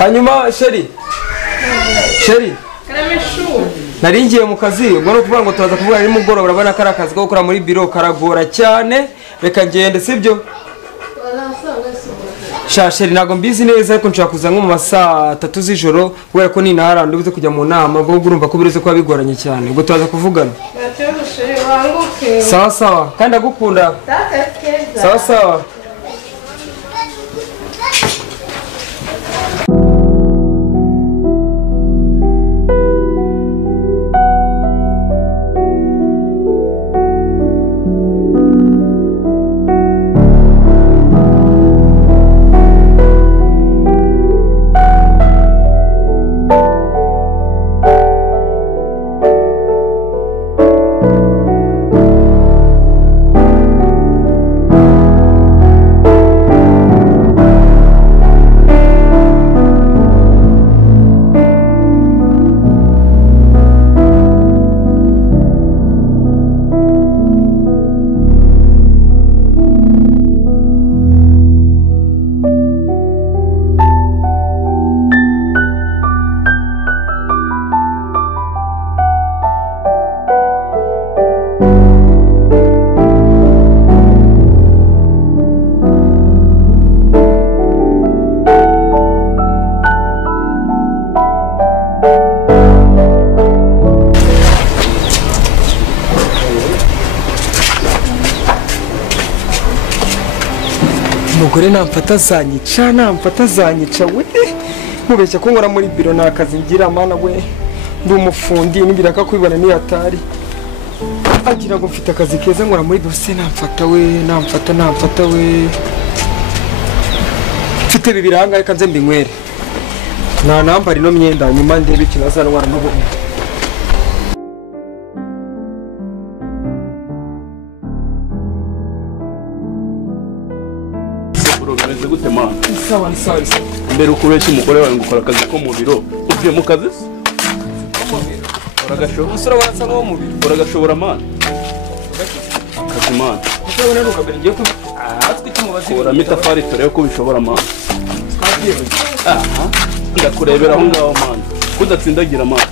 hanyuma sheri nari ngiye mu kazi ubwo no kuvuga ngo turaza kuvugana nimugoroba urabona ko ari akazi ko gukora muri biro karagora cyane reka ngende sibyo sheri ntago mbizi neza ariko nshaka kuza nko mu masaa 3 z'ijoro kubera ko ninahara ndubize kujya mu nama ubwo urumva ko birize kuba bigoranye cyane ubwo turaza kuvugana sawa sawa kandi agukunda sawa sawa umugore namfata zanyica we mubeshya ko nkora muri biro nakazi ngira mana we ndi umufundi nibiraka kwibona ni atari agira ngo mfite akazi keza nkora muri biro namfata we mfite bibiranga reka nze mbinywere nta nambara ino myenda nyuma ndebe kinazanwa n'ubuntu sawa mbere ukubeshya umugore wawe ngo ukora akazi ko mu biro uvuye mu kazi uragashobora umusore wansa nko mu biro uragashobora man akazi man ushobora no kabiri ngiye ko uramo itafari turebe ko bishobora man ndakurebera aho ngaho man kudatsindagira man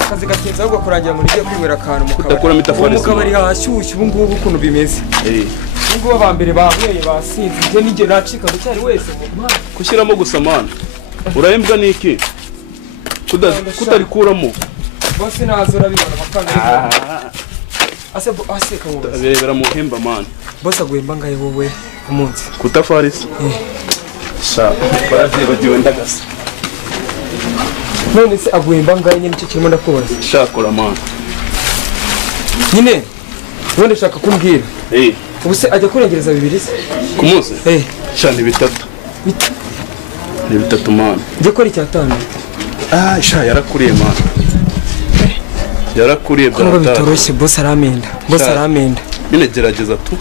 akazi gatinze ahubwo kurangira muri giye kwibera akantu mu kabari hashyushye ubu ngubu ukuntu bimeze ngo abambere bahuye basinze je nije nacika cyari wese kushyiramo gusa man urahembwa niki kutarikuramo bose nazora bibona amafaranga ase kamubaza aberebera mu hemba man bose aguhemba ngaye wowe umunsi kutafarisa sha baragiye ndagasa none se aguhemba ngaye nyine cyo kirimo ndakubaza shakora man nyine wende shaka kumbwira ubuse ajya kurengereza bibiri se ku munsi shani bitatu man ngiye kora icyatanu sha yarakuriye man yarakuriye bwa bitoroshye boss aramenda bine gerageza tu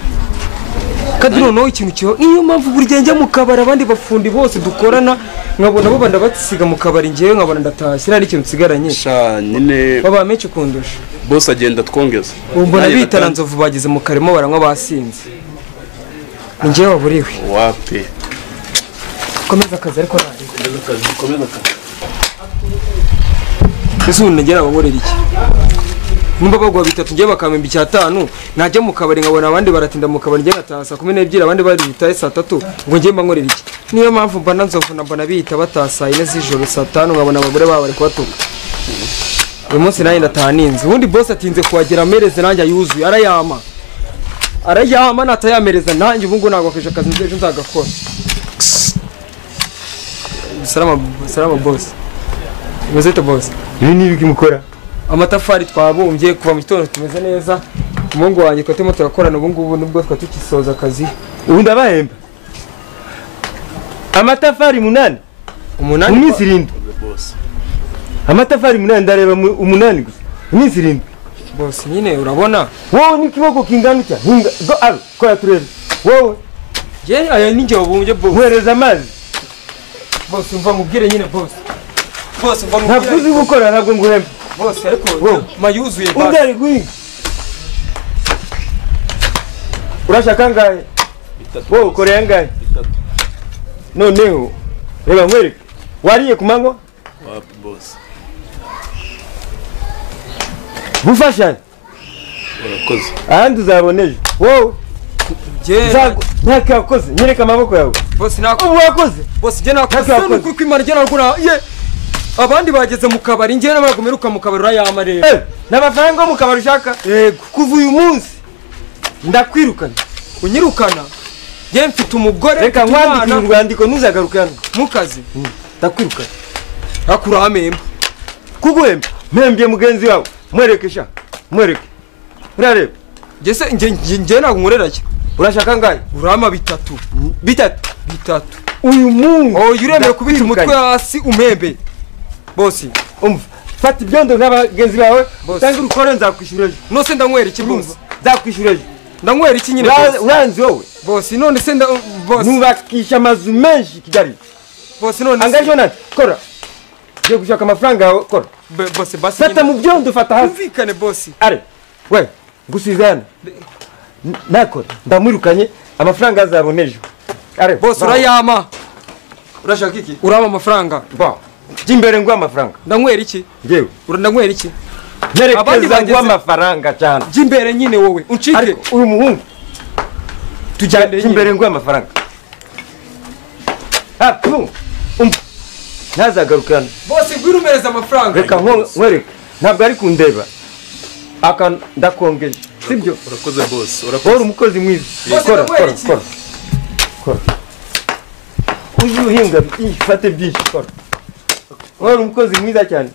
kandi noneho ikintu cyo niyo mpamvu buri gihe njya mu kabari abandi bafundi bose dukorana nkabona bo banda batisiga mu kabari ngiye nkabona ndatashye nari ikintu tsigaranye sha nyine baba menshi kundusha boss agenda twongeza umbona bitana nzovu bagize mu karimo baranywa basinze ngiye waburiwe wapi komeza akazi ariko komeza akazi Yesu nagera abagorera iki nimba bagwa bitatu ngiye bakamemba icyatanu najya mu kabari nkabona abandi baratinda mu kabari ngiye gatasa 12 abandi bari bitaye saa 3 ngo ngiye mbankorera iki niyo mpamvu mbana nzofuna mbona bita batasa 4 z'ijoro saa 5 nkabona abagore baba bari kubatuka uyu munsi nayo ndataninze ubundi boss atinze kuhagera amereze nanjye yuzuye arayama natayamereza nanjye ubu ngo nagwakeje akazi nzeje nzagakora salama boss muzete boss nini bikimukora amatafari twabumbye kuva mu gitondo tumeze neza umungu wanjye ko temo turakorana ubu ngubu nubwo twatukisoza akazi ubu ndabahemba amatafari 8 iminsi 7 amatafari 8 ndareba 8 gusa iminsi 7 boss nyine urabona wowe ni kiboko kingana cya hinga go aro ko yaturebe wowe je aya ninje wabumbye boss wereza amazi boss umva mubwire nyine boss umva mubwire ntabwo uzi gukora ntabwo nguhemba boss ariko mayuzuye boss undari guhinga urashaka ngahe wowe ukoreye ngahe noneho reba nkwereke wariye ku manywa wapi boss gufashanya urakoze ahandi uzabona ejo wowe ntacyo wakoze nyereka amaboko yawe boss nako ubu wakoze boss je nakoze nuko kwimara je nakura ye abandi bageze mu kabari ngiye nabagumeruka mu kabari urayama rero n'amafaranga mu kabari ushaka yego kuva uyu munsi ndakwirukana unyirukana je mfite umugore reka nkwandikire urwandiko ntuzagaruke hano mu kazi ndakwirukana akura amemba kuguhemba mpembye mugenzi wawe mwerekesha mwereke urareba jese nge nagunkorera ki urashaka ngaye urama bitatu uyu munsi yuremeye kubita umutwe hasi umembe bosi umva fata ibyondo nk'abagenzi bawe tangira ukore nzakwishyura ejo nose ndanywera iki bosi nzakwishyura ejo ndanywera iki nyine uranzi wowe bosi none se bosi nubakisha amazu menshi Kigali bosi none angaje nati kora je gushaka amafaranga yawe kora bosi basi fata mu byondo fata hasi umvikane bosi are we gusizana nakora ndamwirukanye amafaranga azabona ejo are bosi urayama urashaka iki urama amafaranga ba jimbere ngwa amafaranga ndanywera iki ngewe ndanywera iki nerekeza ngwa amafaranga cyane jimbere nyine wowe uncike uyu muhungu tujyane jimbere ngwa amafaranga tu ntazagarukana bosi gwirumereza amafaranga reka nkwereke ntabwo ari kundeba aka ndakongeje sibyo urakoze boss urakoze umukozi mwiza kora uzi uhinga ifate byinshi kora umukozi mwiza cyane